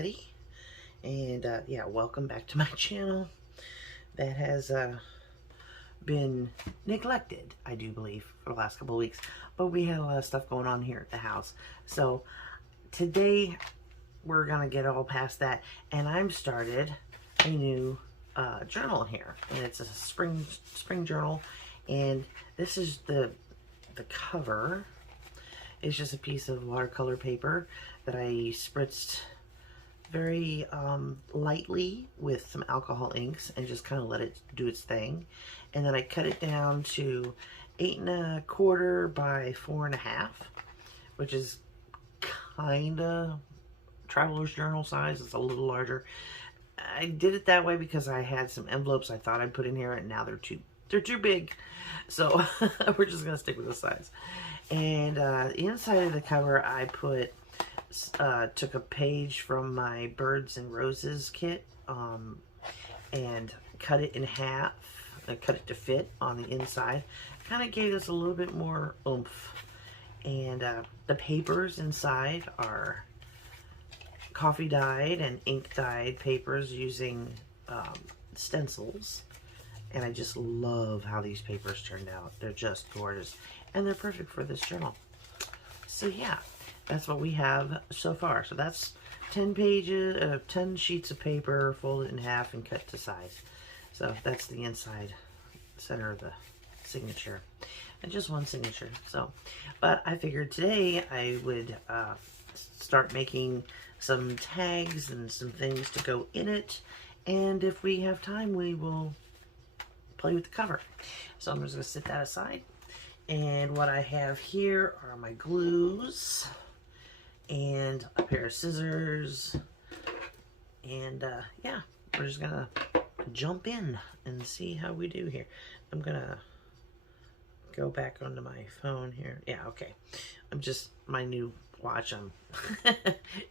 everybody, and yeah, welcome back to my channel that has been neglected, I do believe, for the last couple of weeks, but we had a lot of stuff going on here at the house. So today we're gonna get all past that, and I'm started a new journal here, and it's a spring journal, and this is the cover. It's just a piece of watercolor paper that I spritzed very lightly with some alcohol inks and just kind of let it do its thing. And then I cut it down to 8¼ by 4½, which is kind of traveler's journal size. It's a little larger. I did it that way because I had some envelopes I thought I'd put in here, and now they're too big. So we're just gonna stick with the size. And inside of the cover, I put took a page from my Birds and Roses kit and cut it in half. I cut it to fit on the inside. Kind of gave us a little bit more oomph. And the papers inside are coffee dyed and ink dyed papers using stencils. And I just love how these papers turned out. They're just gorgeous. And they're perfect for this journal. So yeah, that's what we have so far. So that's 10 pages, 10 sheets of paper folded in half and cut to size. So that's the inside center of the signature. And just one signature. So, but I figured today I would start making some tags and some things to go in it. And if we have time, we will play with the cover. So I'm just going to set that aside. And what I have here are my glues and a pair of scissors. And yeah, we're just going to jump in and see how we do here. I'm going to go back onto my phone here. Yeah, okay. I'm just, my new watch, I'm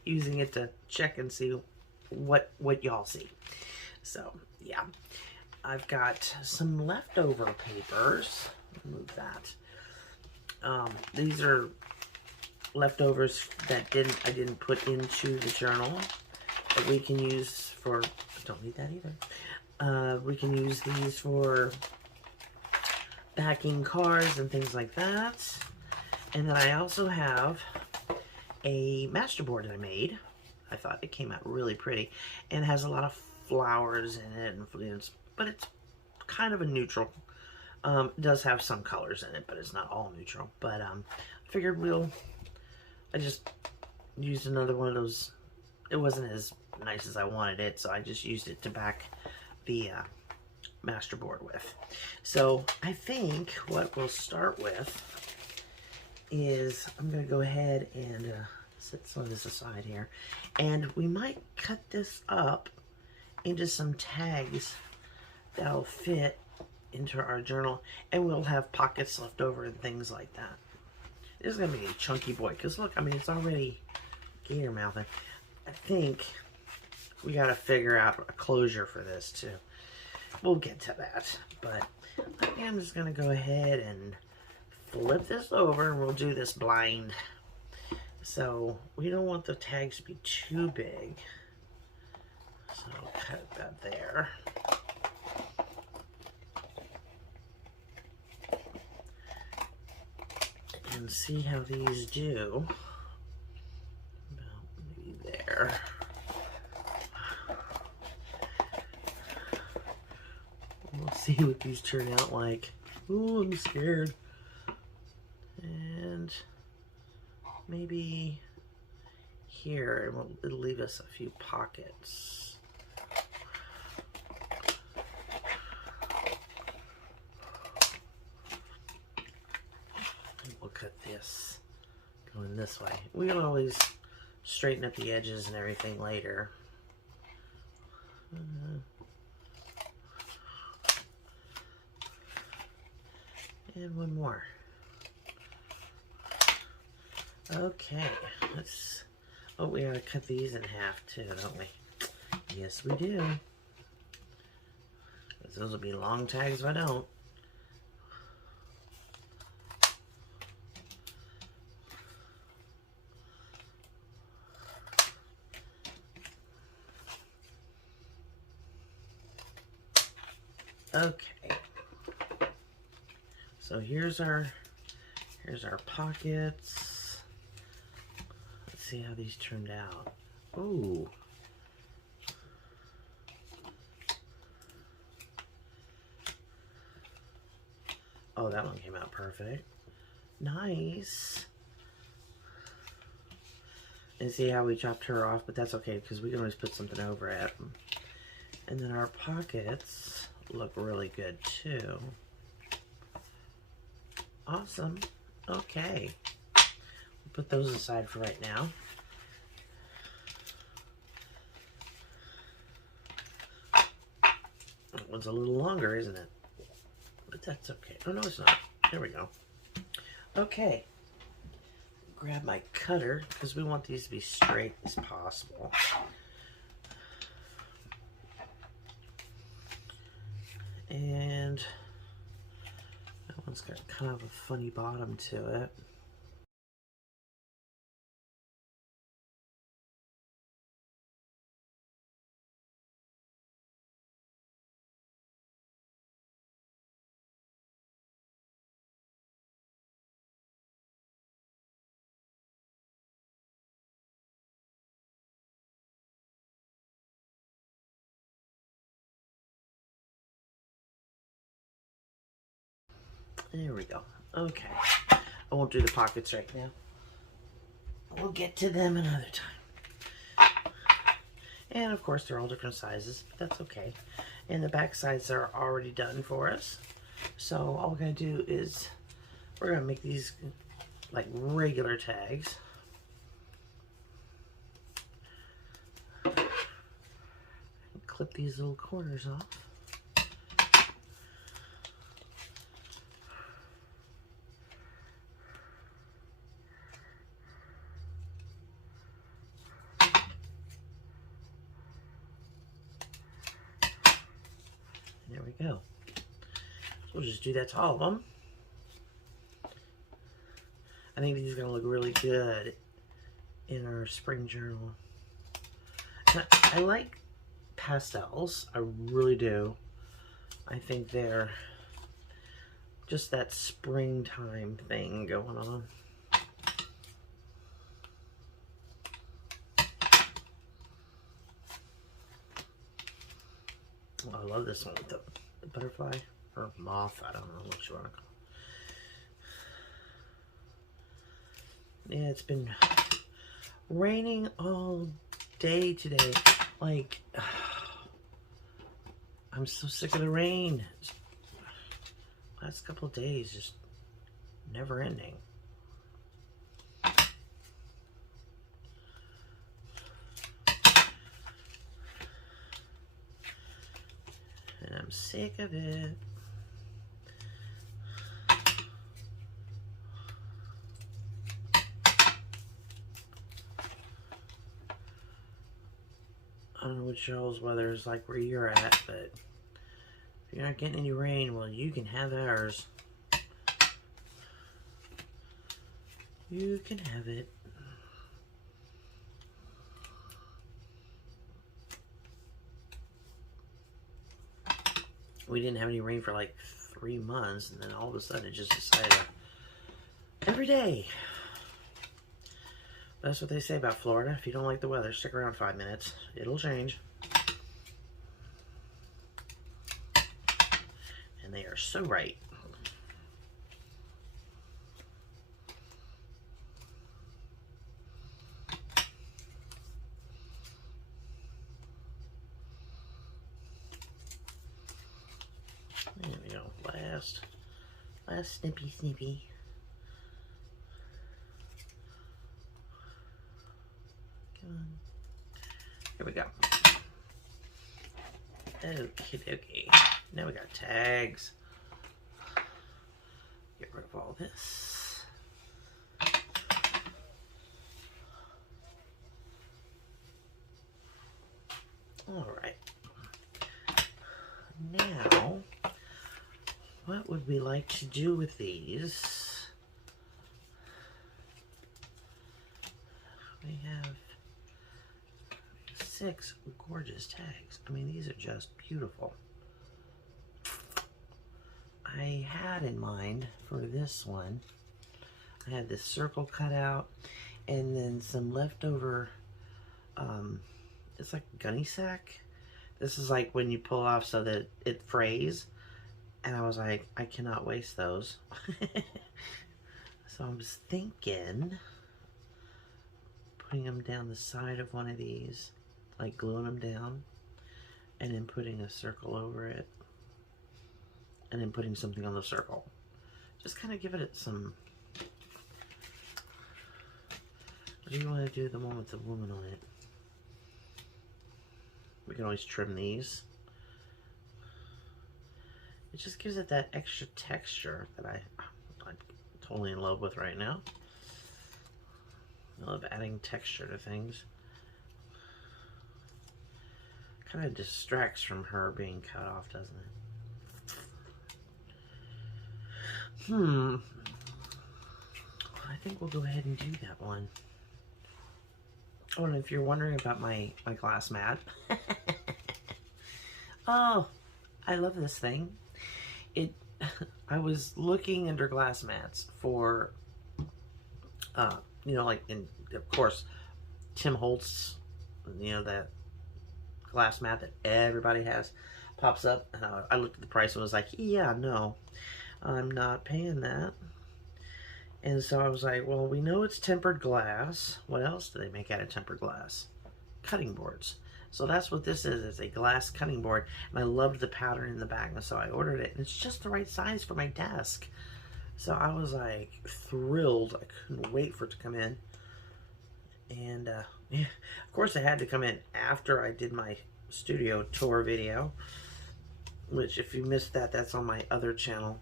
using it to check and see what y'all see. So, yeah. I've got some leftover papers. Move that. These are leftovers that I didn't put into the journal that we can use for. I don't need that either. We can use these for backing cards and things like that. And then I also have a masterboard that I made. I thought it came out really pretty and has a lot of flowers in it and but it's kind of a neutral. It does have some colors in it, but it's not all neutral. But I figured I just used another one of those. It wasn't as nice as I wanted it, so I just used it to back the masterboard with. So I think what we'll start with is I'm going to go ahead and set some of this aside here. And we might cut this up into some tags that'll fit into our journal, and we'll have pockets left over and things like that. This is gonna be a chunky boy, because look, I mean, it's already gator mouthing. I think we gotta figure out a closure for this too. We'll get to that, but I think I'm just gonna go ahead and flip this over, and we'll do this blind. So we don't want the tags to be too big, so I'll cut that there. And see how these do. About maybe there. We'll see what these turn out like. Ooh, I'm scared. And maybe here, it'll leave us a few pockets. We'll cut this going this way. We can always straighten up the edges and everything later. And one more. Okay, let's. Oh, we gotta cut these in half too, don't we? Yes, we do. Those will be long tags if I don't. Okay. So here's our pockets. Let's see how these turned out. Ooh. Oh, that one came out perfect. Nice. And see how we chopped her off, but that's okay because we can always put something over it. And then our pockets look really good too. Awesome. Okay. We'll put those aside for right now. That one's a little longer, isn't it? But that's okay. Oh, no, it's not. There we go. Okay. Grab my cutter because we want these to be straight as possible. And that one's got kind of a funny bottom to it. There we go. Okay. I won't do the pockets right now. We'll get to them another time. And of course, they're all different sizes, but that's okay. And the back sides are already done for us. So all we're going to do is we're going to make these like regular tags. Clip these little corners off. There we go. So we'll just do that to all of them. I think these are going to look really good in our spring journal. I like pastels. I really do. I think they're just that springtime thing going on. Oh, I love this one with the butterfly or moth. I don't know what you want to call it. Yeah, it's been raining all day today. Like, I'm so sick of the rain. Last couple of days, just never ending. And I'm sick of it. I don't know what y'all's weather is like where you're at, but if you're not getting any rain, well, you can have ours. You can have it. We didn't have any rain for like 3 months, and then all of a sudden it just decided every day. That's what they say about Florida. If you don't like the weather, stick around 5 minutes. It'll change. And they are so right. There we go. Last snippy. Come on. Here we go. Okie dokie. Now we got tags. Get rid of all this. Alright. Now, what would we like to do with these? We have 6 gorgeous tags. I mean, these are just beautiful. I had in mind for this one, I had this circle cut out and then some leftover, it's like gunny sack. This is like when you pull off so that it frays. And I was like, I cannot waste those. So I was thinking, putting them down the side of one of these, like gluing them down, and then putting a circle over it, and then putting something on the circle. Just kind of give it some... What do you want to do the one with the woman on it? We can always trim these. It just gives it that extra texture that I'm totally in love with right now. I love adding texture to things. Kind of distracts from her being cut off, doesn't it? I think we'll go ahead and do that one. Oh, and if you're wondering about my glass mat. Oh, I love this thing. I was looking under glass mats for, you know, like, in, of course, Tim Holtz, you know, that glass mat that everybody has pops up. And I looked at the price and was like, yeah, no, I'm not paying that. And so I was like, well, we know it's tempered glass. What else do they make out of tempered glass? Cutting boards. So that's what this is. It's a glass cutting board. And I loved the pattern in the back. And so I ordered it. And it's just the right size for my desk. So I was like thrilled. I couldn't wait for it to come in. And yeah, of course it had to come in after I did my studio tour video. Which if you missed that, that's on my other channel.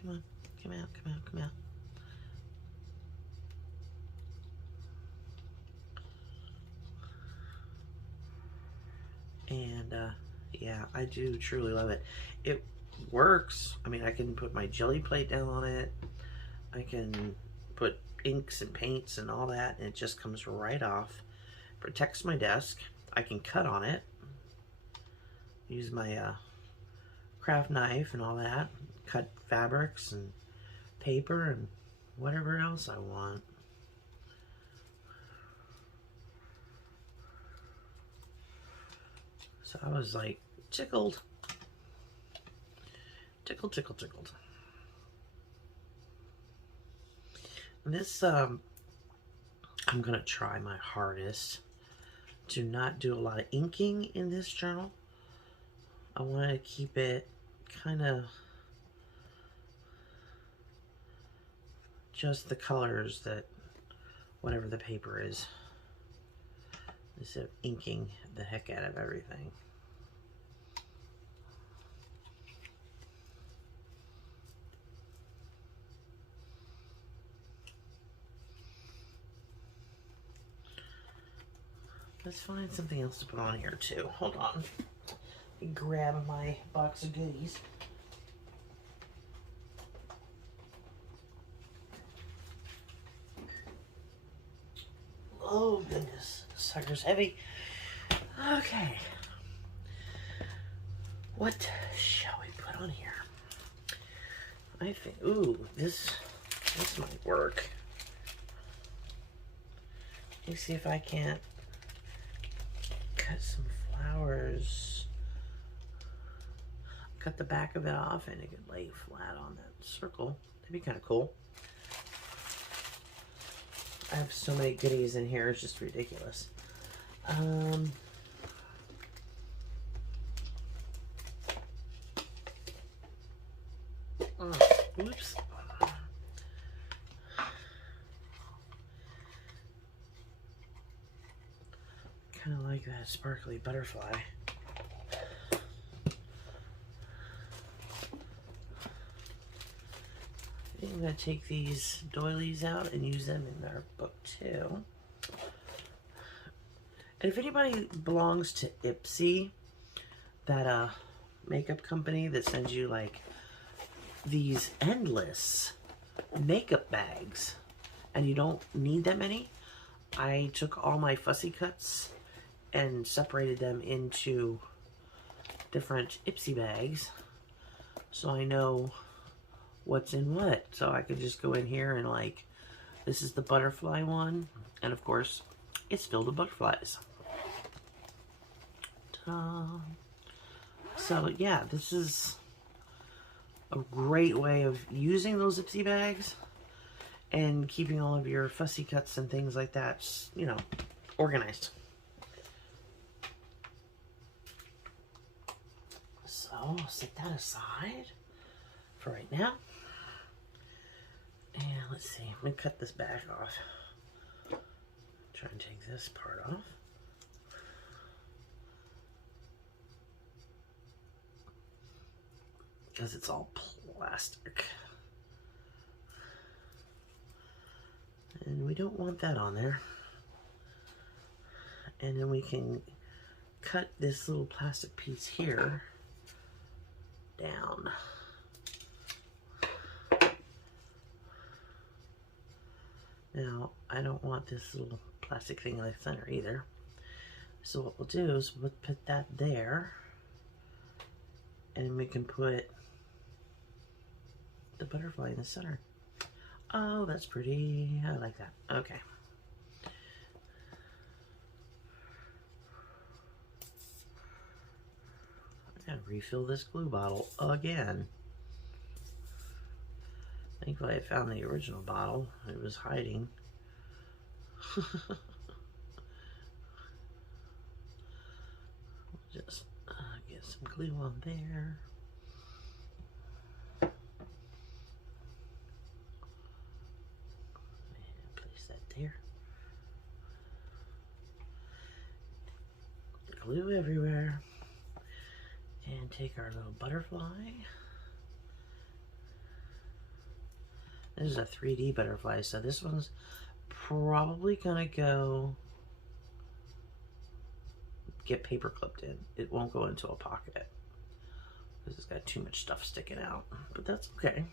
Come on. Come out. Come out. Come out. And yeah, I do truly love it. It works. I mean, I can put my jelly plate down on it. I can put inks and paints and all that, and it just comes right off. Protects my desk. I can cut on it. Use my craft knife and all that. Cut fabrics and paper and whatever else I want. So I was like tickled. Tickled, tickled, tickled. And this, I'm going to try my hardest to not do a lot of inking in this journal. I want to keep it kind of just the colors that whatever the paper is. Instead of inking the heck out of everything. Let's find something else to put on here too. Hold on. Let me grab my box of goodies. Oh goodness, sucker's heavy. Okay. What shall we put on here? I think, ooh, this might work. Let me see if I can't cut some flowers. Cut the back of it off and it could lay flat on that circle. That'd be kind of cool. I have so many goodies in here, it's just ridiculous. Oops. Kind of like that sparkly butterfly. I'm going to take these doilies out and use them in our book too. And if anybody belongs to Ipsy, that makeup company that sends you like these endless makeup bags and you don't need that many, I took all my fussy cuts and separated them into different Ipsy bags so I know what's in what. So I could just go in here and like, this is the butterfly one, and of course it's filled with butterflies. Ta-da. So yeah, this is a great way of using those Ipsy bags and keeping all of your fussy cuts and things like that, you know, organized. So I'll set that aside for right now. And let's see, I'm gonna cut this back off. Try and take this part off. Because it's all plastic. And we don't want that on there. And then we can cut this little plastic piece here down. Now, I don't want this little plastic thing in the center either. So what we'll do is we'll put that there, and we can put the butterfly in the center. Oh, that's pretty. I like that. Okay. I gotta refill this glue bottle again. Thankfully I found the original bottle. It was hiding. Just get some glue on there. And place that there. Glue everywhere. And take our little butterfly. This is a 3D butterfly, so this one's probably gonna go get paper clipped in. It won't go into a pocket because it's got too much stuff sticking out, but that's okay.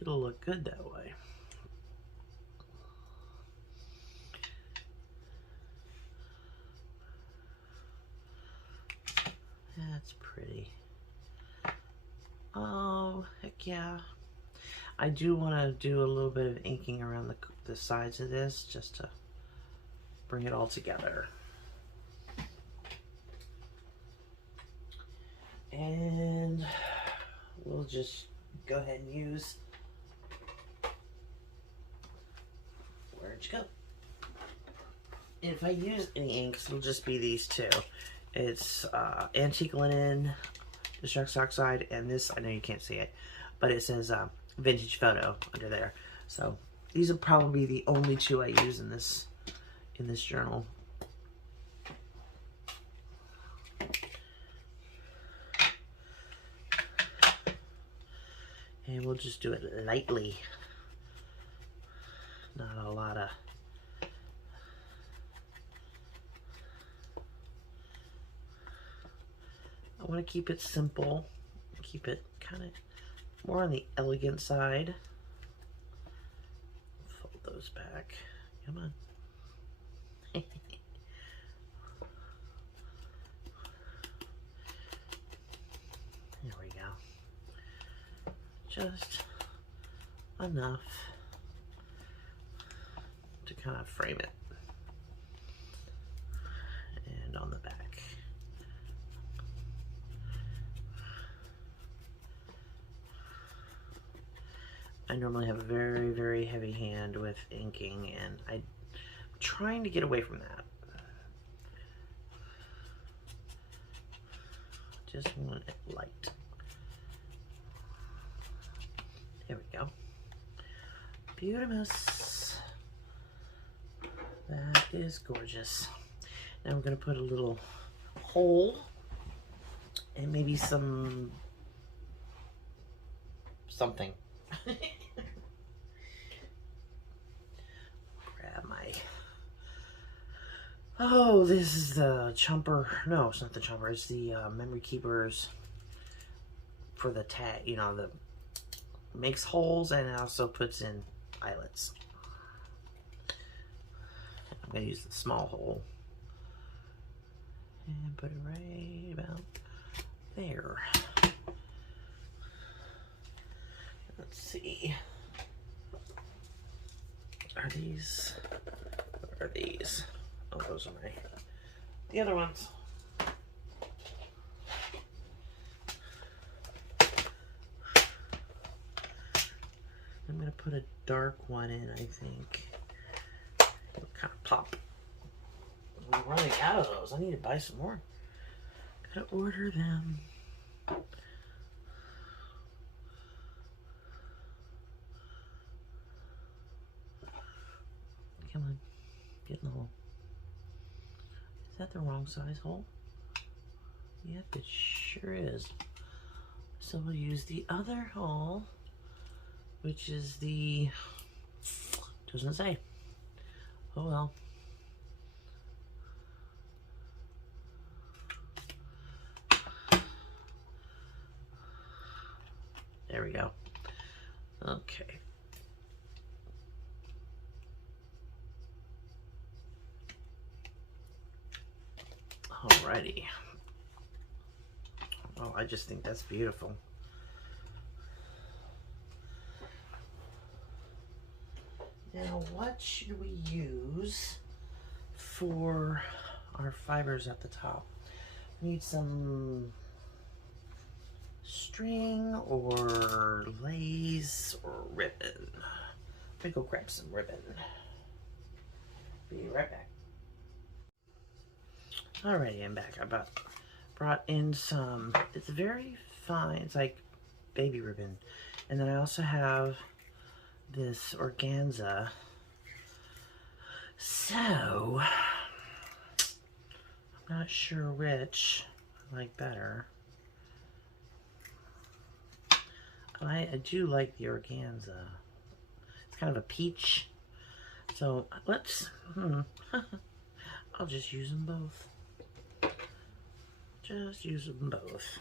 It'll look good that way. That's pretty. Oh, heck yeah. I do want to do a little bit of inking around the sides of this just to bring it all together. And we'll just go ahead and use, where'd you go? If I use any inks, it'll just be these two. It's Antique Linen, Destruct Oxide, and this, I know you can't see it, but it says Vintage Photo under there. So these will probably be the only two I use in this journal. And we'll just do it lightly. Not a lot of I want to keep it simple, keep it kind of more on the elegant side. Fold those back. Come on. There we go. Just enough to kind of frame it. And on the back. I normally have a very, very heavy hand with inking, and I'm trying to get away from that. Just want it light. There we go. Beautimous. That is gorgeous. Now we're going to put a little hole and maybe something. Grab my, oh, this is the chomper. No, it's not the chomper. It's the memory keepers for the tag. You know, the makes holes and it also puts in eyelets. I'm gonna use the small hole and put it right about there. Let's see. Are these? What are these? Oh, those are the other ones. I'm going to put a dark one in, I think. It'll kind of pop. I'm running out of those. I need to buy some more. Gotta order them. Come on. Get in the hole. Is that the wrong size hole? Yep, it sure is. So we'll use the other hole, which is the... doesn't say. Oh well. There we go. Okay. Alrighty. Oh, I just think that's beautiful. Now, what should we use for our fibers at the top? We need some string or lace or ribbon. Let me go grab some ribbon. Be right back. Alrighty, I'm back. I brought in some, it's very fine, it's like baby ribbon. And then I also have this organza. So, I'm not sure which I like better. I do like the organza. It's kind of a peach. So let's, I'll just use them both. Just use them both.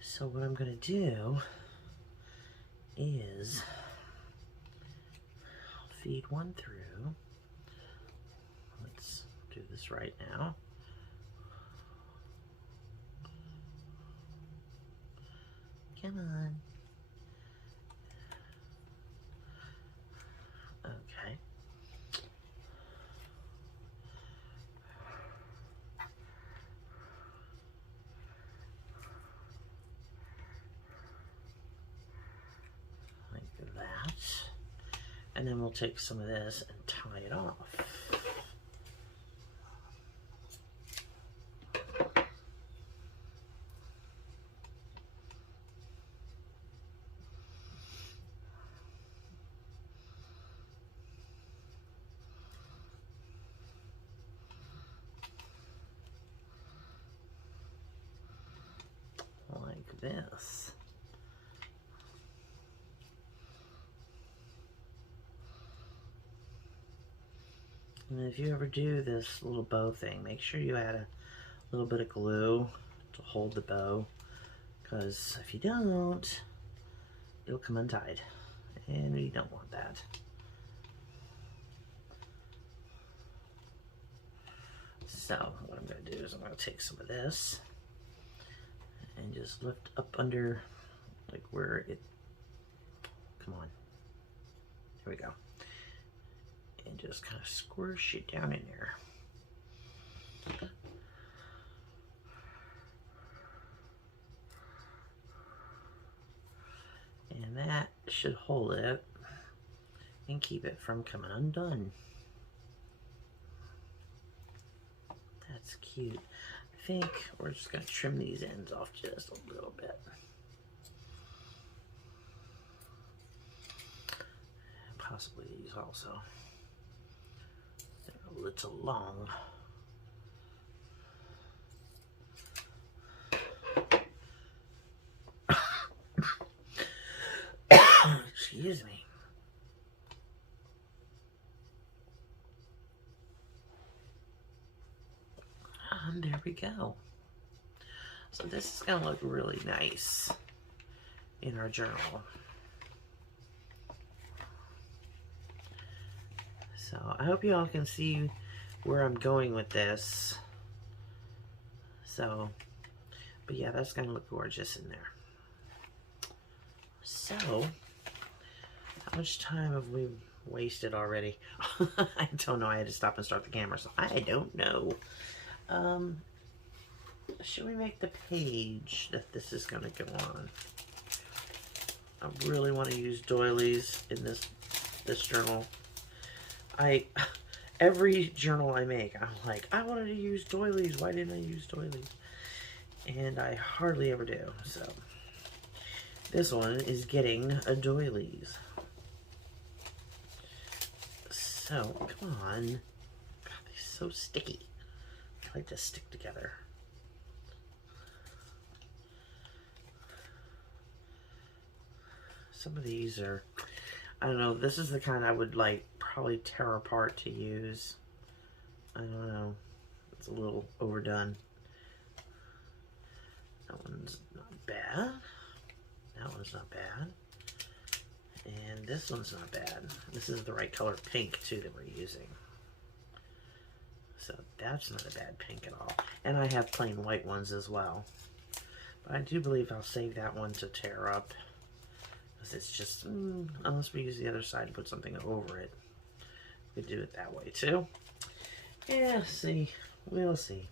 So what I'm going to do is feed one through. Let's do this right now. Come on. Okay. Like that. And then we'll take some of this and tie it off. Like this. And if you ever do this little bow thing, make sure you add a little bit of glue to hold the bow, because if you don't, it'll come untied, and we don't want that. So what I'm going to do is I'm going to take some of this and just lift up under, like where it, come on, there we go, and just kind of squish it down in there. And that should hold it and keep it from coming undone. That's cute. I think we're just going to trim these ends off just a little bit. Possibly these also. They're a little long. Excuse me. And there we go. So this is going to look really nice in our journal. So I hope you all can see where I'm going with this. So, but yeah, that's gonna look gorgeous in there. So, how much time have we wasted already? I don't know. I had to stop and start the camera, so I don't know. Should we make the page that this is going to go on? I really want to use doilies in this journal. Every journal I make, I'm like, I wanted to use doilies. Why didn't I use doilies? And I hardly ever do. So this one is getting a doilies. So come on, God, they're so sticky. I like to stick together. Some of these are, I don't know, this is the kind I would like probably tear apart to use. I don't know, it's a little overdone. That one's not bad. That one's not bad. And this one's not bad. This is the right color pink too that we're using. So that's not a bad pink at all. And I have plain white ones as well. But I do believe I'll save that one to tear up. Because it's just, unless we use the other side and put something over it. We do it that way too. Yeah, see. We'll see.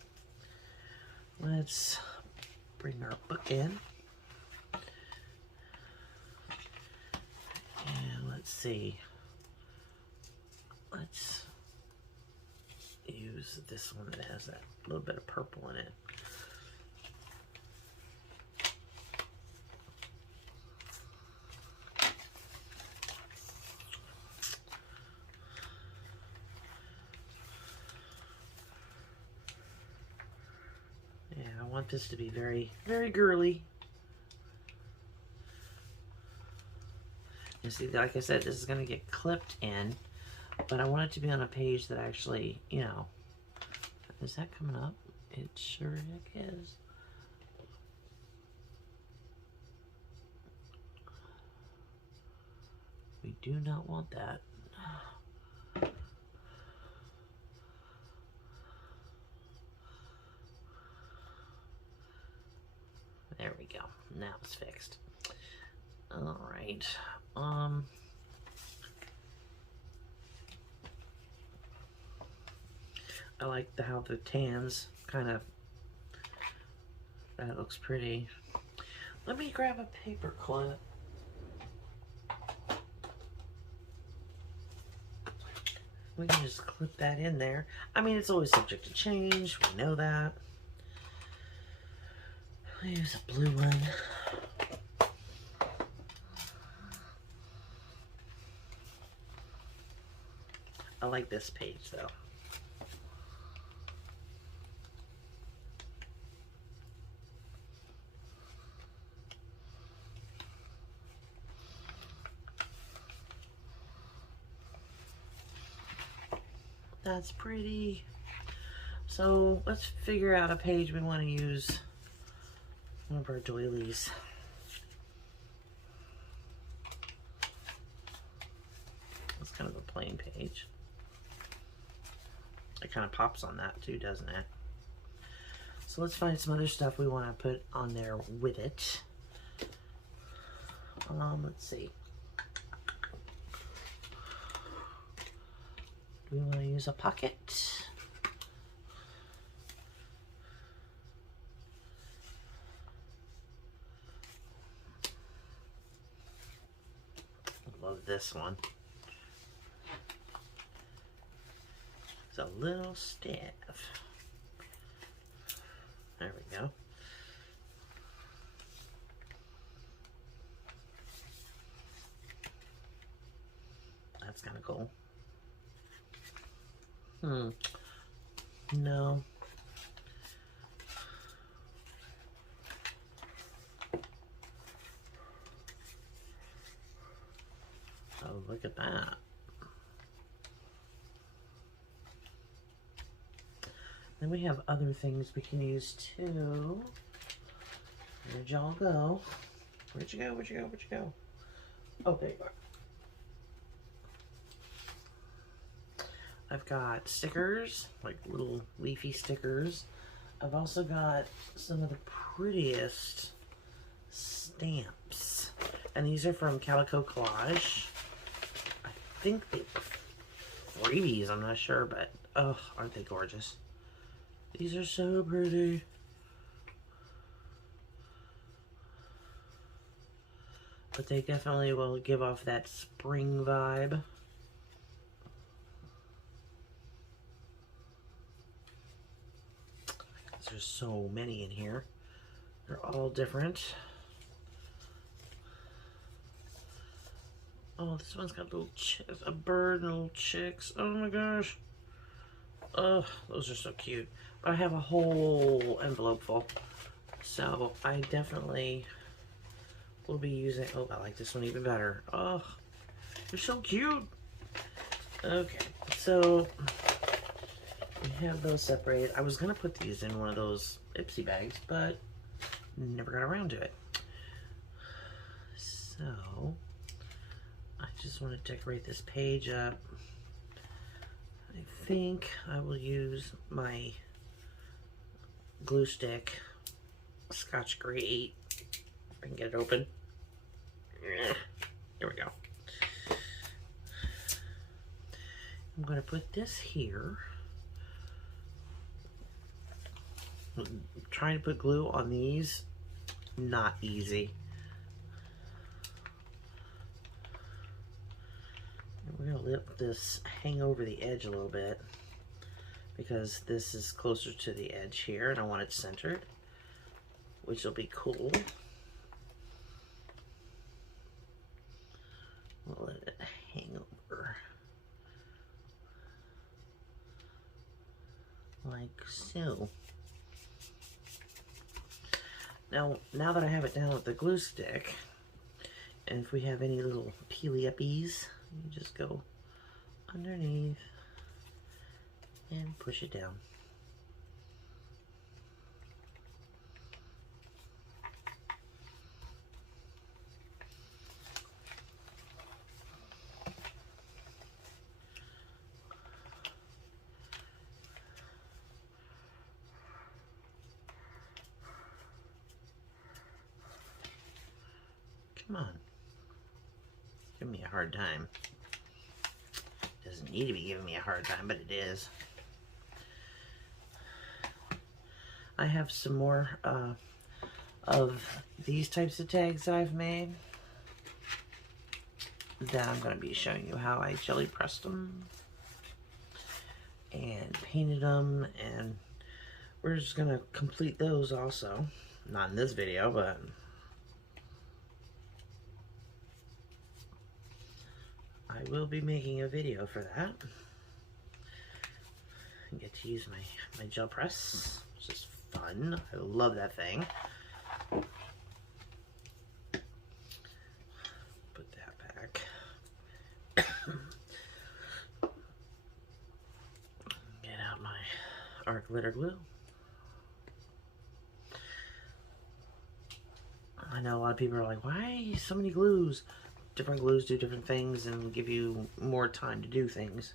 Let's bring our book in. And let's see. Let's use this one that has that little bit of purple in it. Yeah, I want this to be very, very girly. You see, like I said, this is going to get clipped in, but I want it to be on a page that actually, you know, is that coming up? It sure heck is. We do not want that. There we go. Now it's fixed. All right. I like how the tans kind of, that looks pretty. Let me grab a paper clip. We can just clip that in there. I mean, it's always subject to change. We know that. I'll use a blue one. I like this page though. That's pretty. So let's figure out a page we want to use. One of our doilies. It's kind of a plain page. It kind of pops on that too, doesn't it? So let's find some other stuff we want to put on there with it. Let's see. Do we want to use a pocket? I love this one. It's a little staff. There we go. That's kind of cool. No. Oh, look at that. Then we have other things we can use too. Where'd y'all go? Where'd you go? Where'd you go? Where'd you go? Oh, there you are. I've got stickers, like little leafy stickers. I've also got some of the prettiest stamps. And these are from Calico Collage. I think they were freebies, I'm not sure, but oh, aren't they gorgeous? These are so pretty. But they definitely will give off that spring vibe. There's so many in here. They're all different. Oh, this one's got little chicks, a bird and little chicks. Oh my gosh. Oh, those are so cute. But I have a whole envelope full. So I definitely will be using, oh, I like this one even better. Oh, they're so cute. Okay, so we have those separated. I was gonna put these in one of those Ipsy bags, but never got around to it. So I just want to decorate this page up. I think I will use my glue stick, Scotch-Brite. If I can get it open. There we go. I'm going to put this here. Trying to put glue on these, not easy. We're going to let this hang over the edge a little bit because this is closer to the edge here and I want it centered, which will be cool. We'll let it hang over like so. Now that I have it down with the glue stick, and if we have any little peely-uppies, you just go underneath and push it down. Come on. Give me a hard time. Doesn't need to be giving me a hard time, but it is. I have some more of these types of tags that I've made that I'm going to be showing you how I jelly pressed them and painted them, and we're just going to complete those also. Not in this video, but I will be making a video for that. I get to use my gel press, which is fun. I love that thing. Put that back. Get out my art glitter glue. I know a lot of people are like, why so many glues? Different glues do different things and give you more time to do things.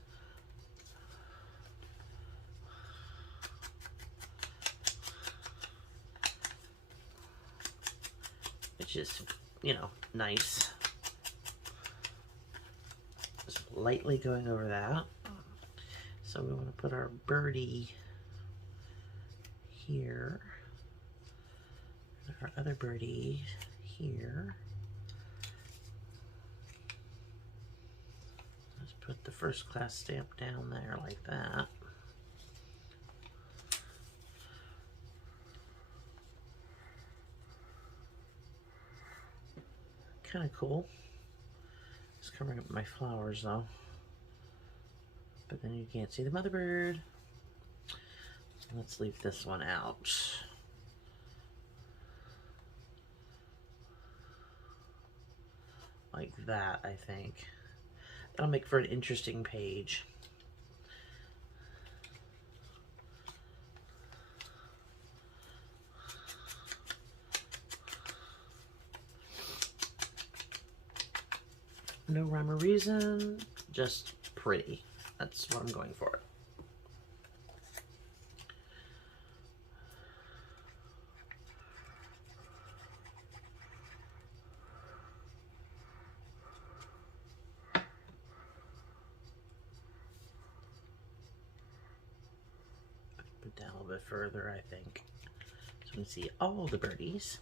Which is, you know, nice. Just lightly going over that. So we want to put our birdie here. Our other birdie here. Let's put the first class stamp down there like that. Kind of cool. Just covering up my flowers though. But then you can't see the mother bird. Let's leave this one out. Like that, I think. That'll make for an interesting page. No rhyme or reason, just pretty. That's what I'm going for. Put down a little bit further, I think, so we can see all the birdies.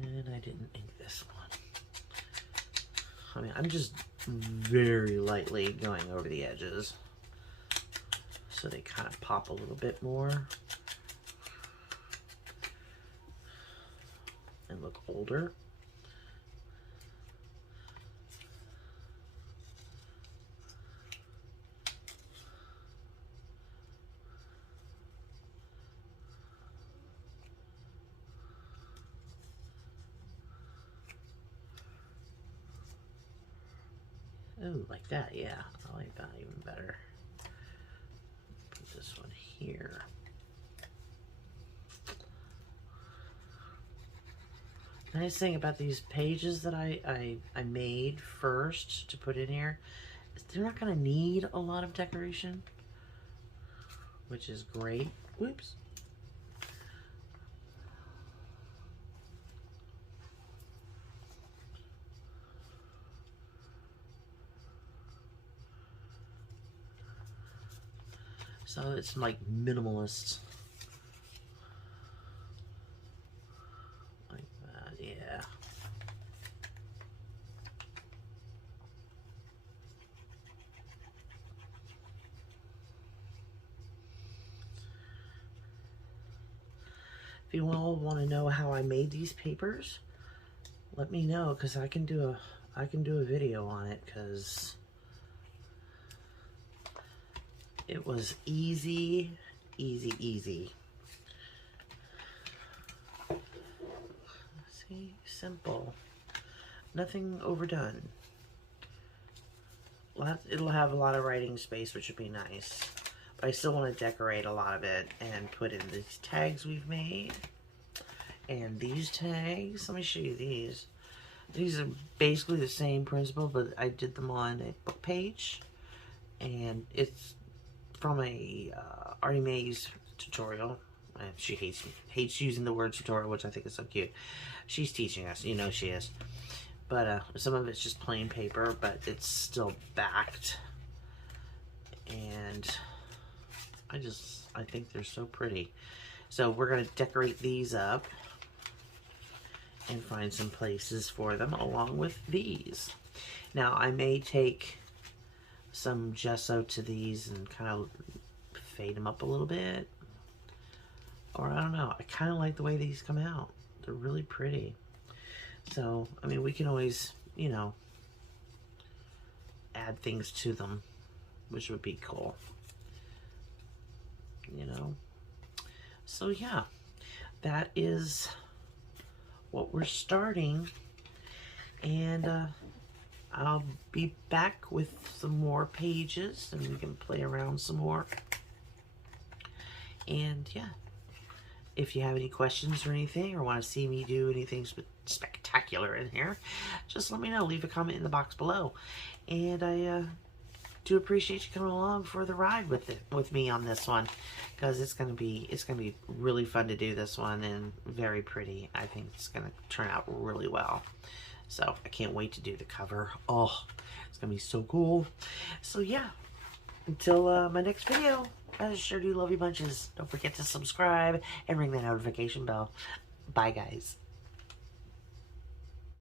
And I didn't ink this one. I mean, I'm just very lightly going over the edges so they kind of pop a little bit more and look older. Oh, like that, yeah. I like that even better. Put this one here. Nice thing about these pages that I made first to put in here is they're not going to need a lot of decoration, which is great. Whoops. So it's like minimalist. Like that, yeah. If you all want to know how I made these papers, let me know, because I can do a video on it, because it was easy, easy, easy. See, simple, nothing overdone. It'll have a lot of writing space, which would be nice. But I still want to decorate a lot of it and put in these tags we've made. And these tags, let me show you these. These are basically the same principle, but I did them on a book page. And it's from a Artie Mae's tutorial. She hates using the word tutorial, which I think is so cute. She's teaching us, you know she is. But some of it's just plain paper, but it's still backed. And I think they're so pretty. So we're gonna decorate these up and find some places for them along with these. Now I may take some gesso to these and kind of fade them up a little bit, or I don't know, I kind of like the way these come out. They're really pretty. So I mean, we can always, you know, add things to them, which would be cool, you know. So yeah, that is what we're starting, and I'll be back with some more pages and we can play around some more. And yeah, if you have any questions or anything, or want to see me do anything spectacular in here, just let me know. Leave a comment in the box below. And I do appreciate you coming along for the ride with me on this one, because it's gonna be really fun to do this one, and very pretty. I think it's gonna turn out really well. So I can't wait to do the cover. Oh, it's gonna be so cool. So yeah, until my next video, I sure do love you bunches. Don't forget to subscribe and ring the notification bell. Bye guys.